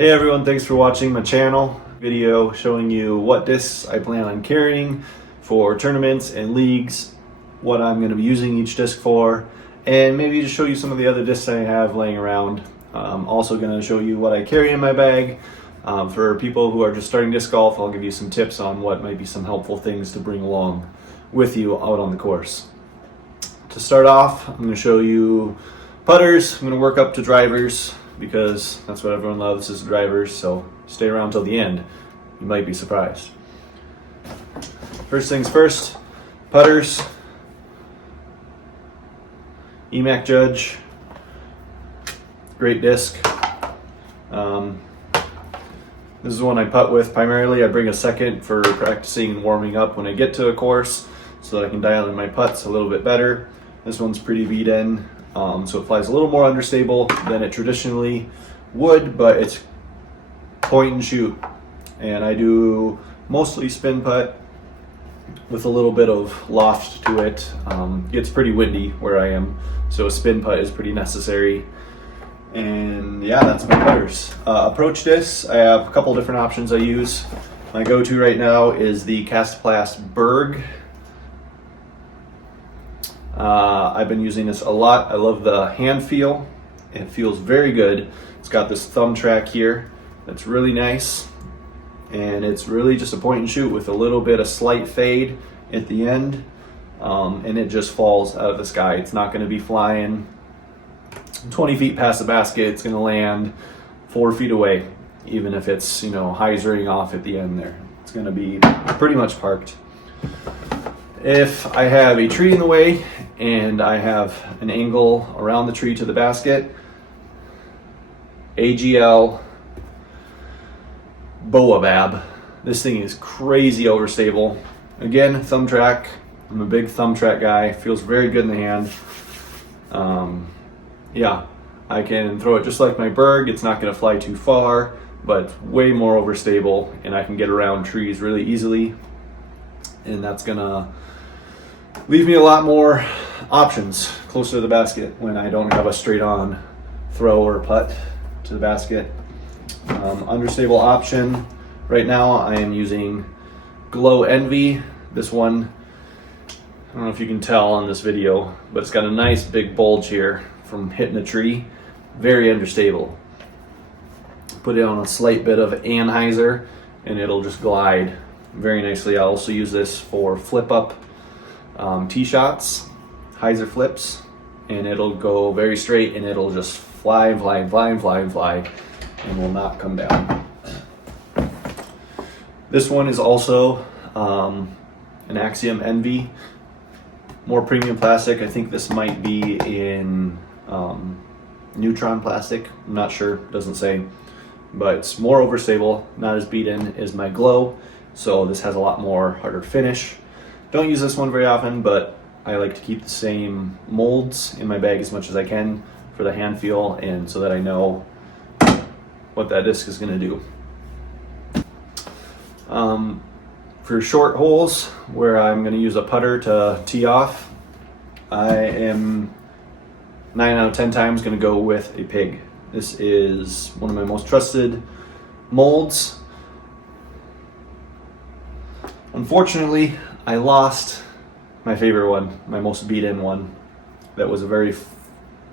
Hey everyone, thanks for watching my channel video showing you what discs I plan on carrying for tournaments and leagues, what I'm going to be using each disc for, and maybe just show you some of the other discs I have laying around. I'm also going to show you what I carry in my bag. For people who are just starting disc golf, I'll give you some tips on what might be some helpful things to bring along with you out on the course. To start off, I'm going to show you putters. I'm going to work up to drivers because that's what everyone loves is drivers, so stay around till the end. You might be surprised. First things first, putters. Emac Judge, great disc. This is the one I putt with primarily. I bring a second for practicing and warming up when I get to a course so that I can dial in my putts a little bit better. This one's pretty beat in, so it flies a little more understable than it traditionally would, but it's point and shoot. And I do mostly spin putt with a little bit of loft to it. Gets pretty windy where I am, so a spin putt is pretty necessary. And yeah, that's my putters. Approach discs, I have a couple different options I use. My go-to right now is the Kastaplast Berg. I've been using this a lot. I love the hand feel. It feels very good. It's got this thumb track here that's really nice. And it's really just a point and shoot with a little bit of slight fade at the end. And it just falls out of the sky. It's not going to be flying 20 feet past the basket. It's going to land 4 feet away, even if it's, hyzering off at the end there. It's going to be pretty much parked. If I have a tree in the way and I have an angle around the tree to the basket, AGL Boabab. This thing is crazy overstable. Again, thumb track. I'm a big thumb track guy. Feels very good in the hand. Yeah, I can throw it just like my Berg. It's not going to fly too far, but it's way more overstable, and I can get around trees really easily. And that's going to leave me a lot more options closer to the basket when I don't have a straight on throw or putt to the basket. Understable option. Right now I am using Glow Envy. This one, I don't know if you can tell on this video, but it's got a nice big bulge here from hitting a tree. Very understable. Put it on a slight bit of anhyzer and it'll just glide very nicely. I also use this for flip up tee shots, hyzer flips, and it'll go very straight and it'll just fly and fly and fly and fly and fly and will not come down. This one is also an Axiom Envy, more premium plastic. I think this might be in neutron plastic. I'm not sure, doesn't say, but it's more overstable, not as beaten as my Glow, so this has a lot more harder finish. Don't use this one very often, but I like to keep the same molds in my bag as much as I can for the hand feel and so that I know what that disc is going to do. For short holes where I'm going to use a putter to tee off, I am 9 out of 10 times going to go with a pig. This is one of my most trusted molds. Unfortunately, I lost my favorite one, my most beat-in one. That was a very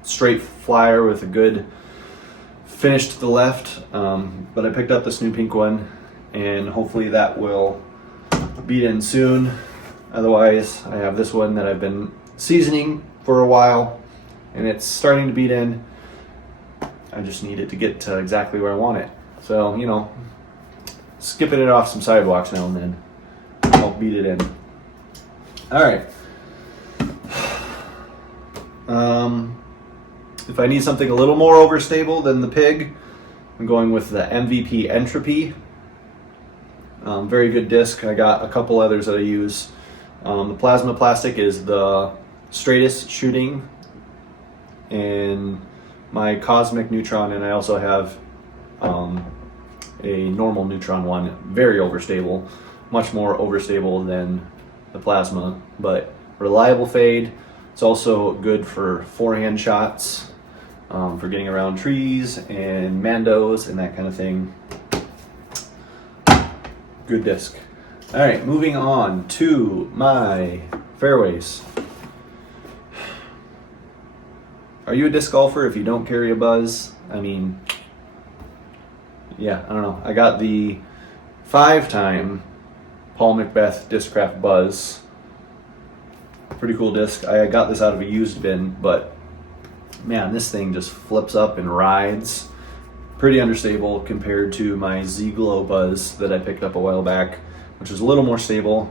straight flyer with a good finish to the left, but I picked up this new pink one, and hopefully that will beat in soon. Otherwise, I have this one that I've been seasoning for a while, and it's starting to beat in. I just need it to get to exactly where I want it. So, skipping it off some sidewalks now and then. I'll beat it in. Alright. If I need something a little more overstable than the pig, I'm going with the MVP Entropy. Very good disc. I got a couple others that I use. The plasma plastic is the straightest shooting, and my Cosmic Neutron, and I also have a normal neutron one. Very overstable, much more overstable than the plasma, but reliable fade. It's also good for forehand shots for getting around trees and mandos and that kind of thing. Good disc. All right, moving on to my fairways. Are you a disc golfer if you don't carry a Buzzz? I mean, yeah, I don't know. I got the 5-time Paul Macbeth Discraft Buzzz. Pretty cool disc. I got this out of a used bin, but man, this thing just flips up and rides. Pretty understable compared to my Z-Glow Buzzz that I picked up a while back, which is a little more stable,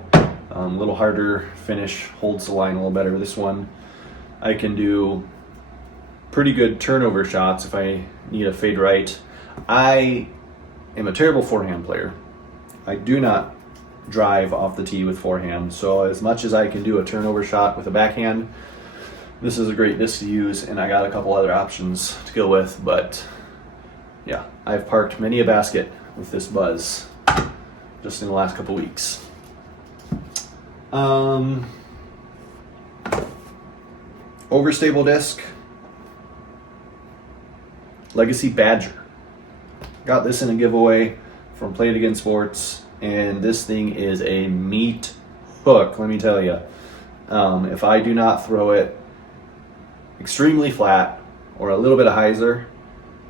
a little harder finish, holds the line a little better. This one, I can do pretty good turnover shots if I need a fade right. I am a terrible forehand player. I do not drive off the tee with forehand, so as much as I can do a turnover shot with a backhand, this is a great disc to use, and I got a couple other options to go with, but yeah, I've parked many a basket with this Buzzz just in the last couple weeks. Overstable disc, Legacy Badger. Got this in a giveaway from Play It Again Sports, and this thing is a meat hook, let me tell you. If I do not throw it extremely flat or a little bit of hyzer,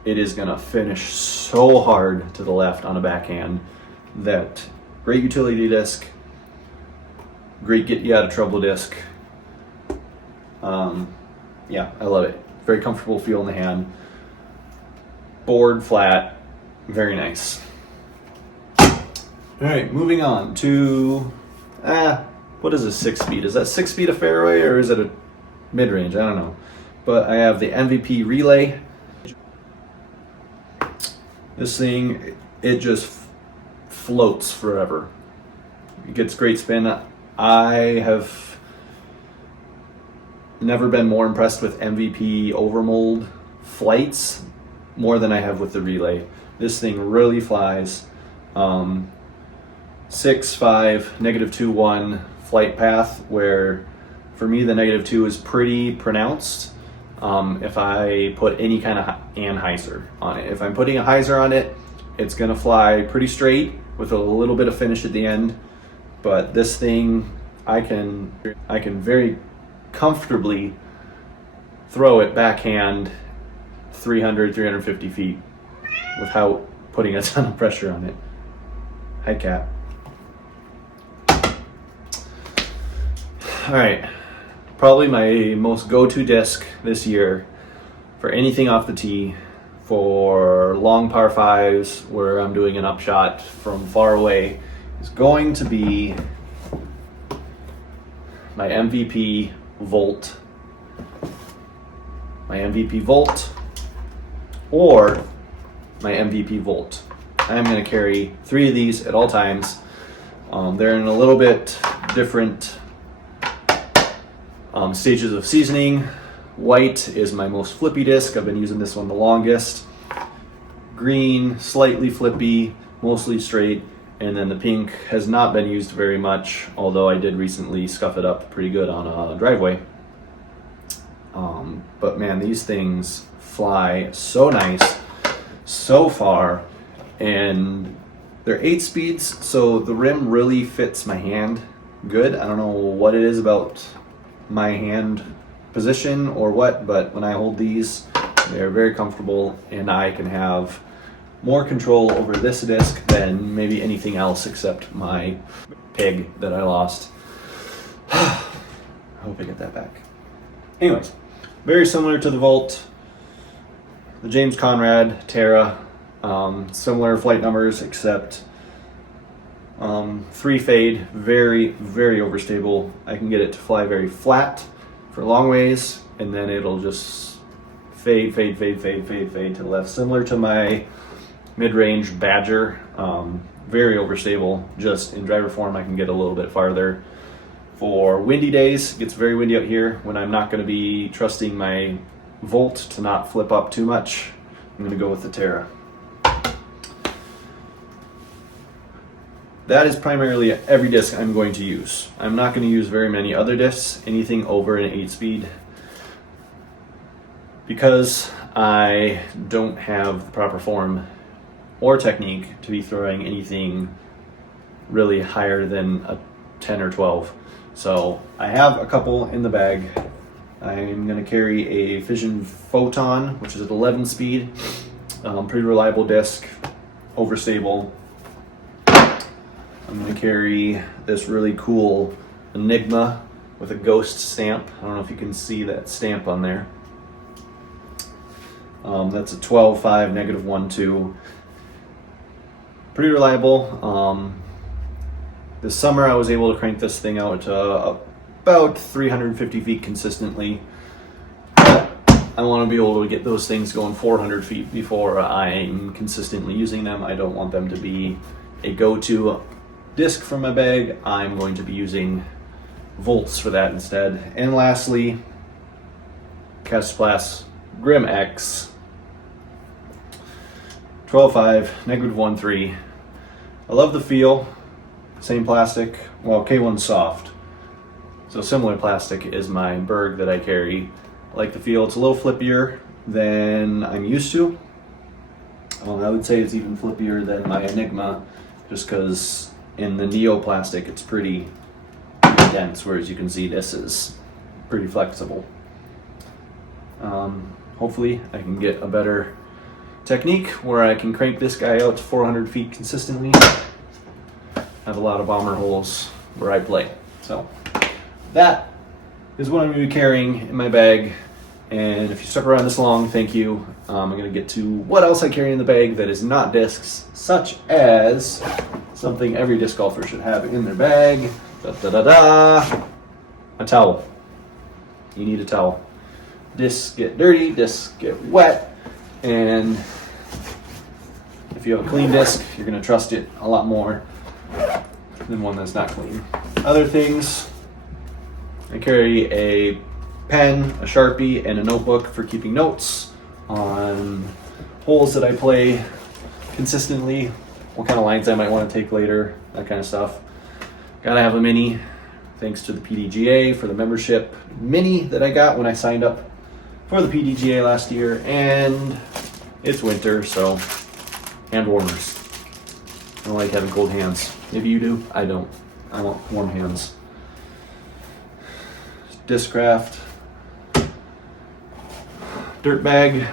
it is going to finish so hard to the left on a backhand. That great utility disc, great get you out of trouble disc. Yeah, I love it. Very comfortable feel in the hand. Board flat, very nice. All right, moving on to what is a 6-speed? Is that 6-speed a fairway or is it a mid-range? I don't know. But I have the MVP Relay. This thing, it just floats forever. It gets great spin. I have never been more impressed with MVP overmold flights more than I have with the Relay. This thing really flies. 6-5, -2-1 flight path, where for me the -2 is pretty pronounced. If I put any kind of anhyzer on it. If I'm putting a hyzer on it, it's gonna fly pretty straight with a little bit of finish at the end. But this thing, I can very comfortably throw it backhand 300, 350 feet without putting a ton of pressure on it. Hi, cat. All right. Probably my most go-to disc this year for anything off the tee, for long par 5s where I'm doing an upshot from far away, is going to be my MVP Volt. My MVP Volt or my MVP Volt. I'm going to carry 3 of these at all times. They're in a little bit different stages of seasoning. White is my most flippy disc. I've been using this one the longest. Green, slightly flippy, mostly straight. And then the pink has not been used very much, although I did recently scuff it up pretty good on a driveway. But man, these things fly so nice, so far, and they're 8 speeds, so the rim really fits my hand good. I don't know what it is about my hand position or what, but when I hold these, they're very comfortable, and I can have more control over this disc than maybe anything else except my pig that I lost. I hope I get that back. Anyways, very similar to the Volt, the James Conrad Terra, similar flight numbers except 3 fade, very, very overstable. I can get it to fly very flat for long ways, and then it'll just fade to the left, similar to my mid-range Badger. Very overstable. Just in driver form, I can get a little bit farther. For windy days, it gets very windy out here when I'm not going to be trusting my Volt to not flip up too much. I'm going to go with the Terra. That is primarily every disc I'm going to use. I'm not going to use very many other discs, anything over an 8-speed, because I don't have the proper form or technique to be throwing anything really higher than a 10 or 12. So I have a couple in the bag. I'm going to carry a Fission Photon, which is at 11 speed. Pretty reliable disc, overstable. I'm going to carry this really cool Enigma with a ghost stamp. I don't know if you can see that stamp on there. That's a 12.5, -1.2. Pretty reliable. This summer I was able to crank this thing out to about 350 feet consistently. But I want to be able to get those things going 400 feet before I'm consistently using them. I don't want them to be a go-to disc from my bag. I'm going to be using volts for that instead. And lastly, Kastaplast Grim X 12.5, -1.3. I love the feel. Same plastic. Well, K1's soft. So similar plastic is my Berg that I carry. I like the feel. It's a little flippier than I'm used to. I would say it's even flippier than my Enigma, just because in the neoplastic it's pretty dense, whereas you can see this is pretty flexible. Hopefully I can get a better technique where I can crank this guy out to 400 feet consistently. I have a lot of bomber holes where I play. So that is what I'm going to be carrying in my bag. And if you stuck around this long, thank you. I'm going to get to what else I carry in the bag that is not discs, such as something every disc golfer should have in their bag. A towel. You need a towel. Discs get dirty, discs get wet, and if you have a clean disc, you're going to trust it a lot more than one that's not clean. Other things, I carry a pen, a Sharpie, and a notebook for keeping notes on holes that I play consistently, what kind of lines I might want to take later, that kind of stuff. Gotta have a mini, thanks to the PDGA for the membership mini that I got when I signed up for the PDGA last year, and it's winter, so hand warmers. I don't like having cold hands. Maybe you do, I don't. I want warm hands. Discraft dirt bag.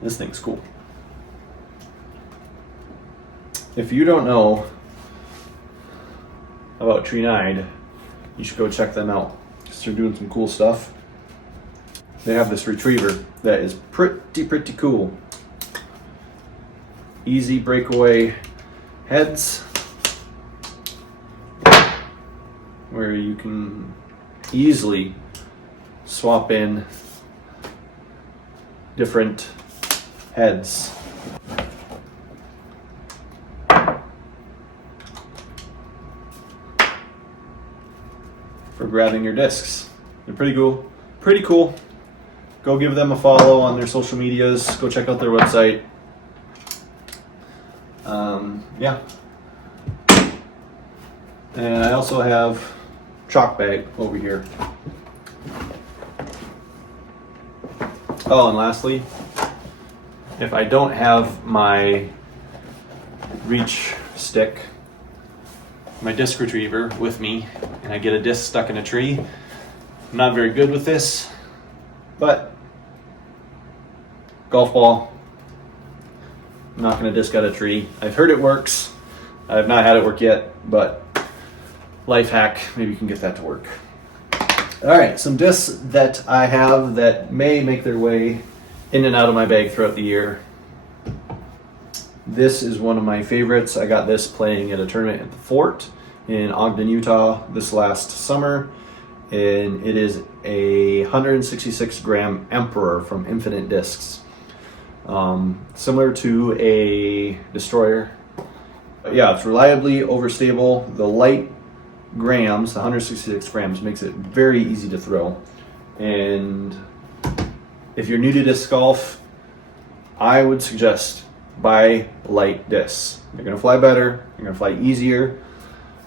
This thing's cool. If you don't know about Treenied, you should go check them out because they're doing some cool stuff. They have this retriever that is pretty cool. Easy breakaway heads where you can easily swap in different heads. For grabbing your discs. They're pretty cool. Pretty cool. Go give them a follow on their social medias. Go check out their website. Yeah. And I also have chalk bag over here. Oh, and lastly, if I don't have my reach stick, my disc retriever with me, and I get a disc stuck in a tree, I'm not very good with this, but golf ball, I'm knocking a disc out of a tree. I've heard it works. I have not had it work yet, but life hack, maybe you can get that to work. All right, some discs that I have that may make their way in and out of my bag throughout the year. This is one of my favorites. I got this playing at a tournament at the Fort in Ogden, Utah this last summer, and it is a 166 gram Emperor from Infinite Discs. Similar to a Destroyer. But yeah, it's reliably overstable. The light grams, the 166 grams, makes it very easy to throw. And if you're new to disc golf, I would suggest buy light discs. They're gonna fly better, they're gonna fly easier.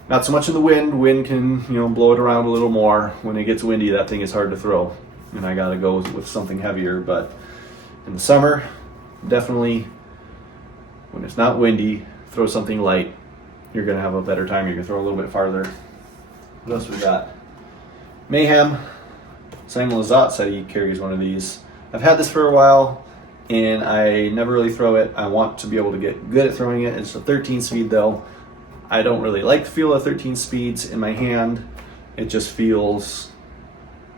Not so much in the wind. Wind can, blow it around a little more. When it gets windy, that thing is hard to throw. and I gotta go with something heavier. But in the summer, definitely, when it's not windy, throw something light. You're gonna have a better time. You can throw a little bit farther. What else we got? Mayhem. Simon Lazat said he carries one of these. I've had this for a while, and I never really throw it. I want to be able to get good at throwing it. It's a 13 speed though. I don't really like the feel of 13 speeds in my hand. It just feels,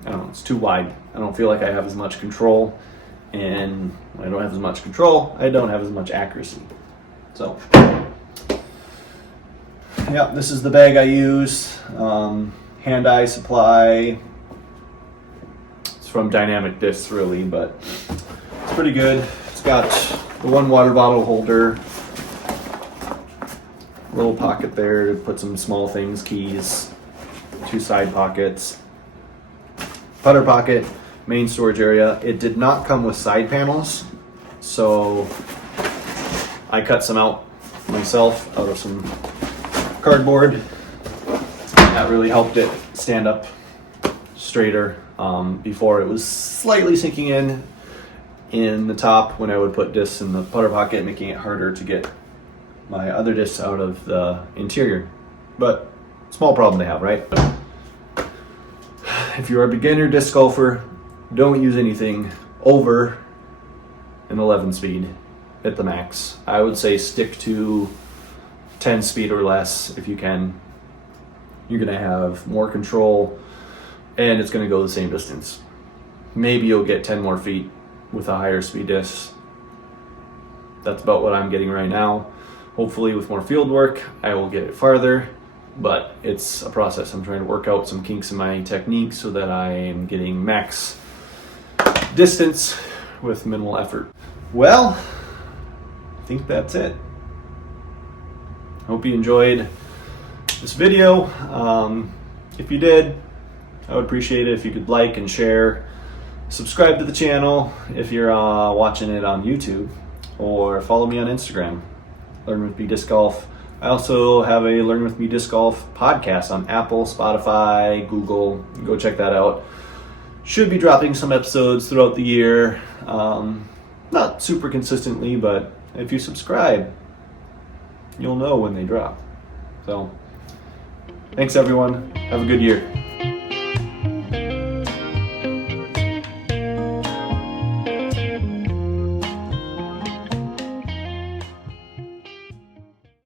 I don't know, it's too wide. I don't feel like I have as much control, and when I don't have as much control, I don't have as much accuracy. So, yeah, this is the bag I use. HandEye supply. It's from Dynamic Discs really, but it's pretty good. It's got the one water bottle holder, little pocket there to put some small things, keys, 2 side pockets, putter pocket, main storage area. It did not come with side panels, so I cut some out myself out of some cardboard. That really helped it stand up straighter. Before it was slightly sinking in the top when I would put discs in the putter pocket, making it harder to get my other discs out of the interior. But small problem to have, right? But if you're a beginner disc golfer, don't use anything over an 11 speed at the max. I would say stick to 10 speed or less if you can. You're gonna have more control, and it's gonna go the same distance. Maybe you'll get 10 more feet with a higher speed disc. That's about what I'm getting right now. Hopefully with more field work, I will get it farther, but it's a process. I'm trying to work out some kinks in my technique so that I am getting max distance with minimal effort. Well, I think that's it. Hope you enjoyed this video. If you did, I would appreciate it if you could like and share. Subscribe to the channel if you're watching it on YouTube, or follow me on Instagram, Learn With Me Disc Golf. I also have a Learn With Me Disc Golf podcast on Apple, Spotify, Google. Go check that out. Should be dropping some episodes throughout the year. Not super consistently, but if you subscribe, you'll know when they drop. So, thanks everyone. Have a good year.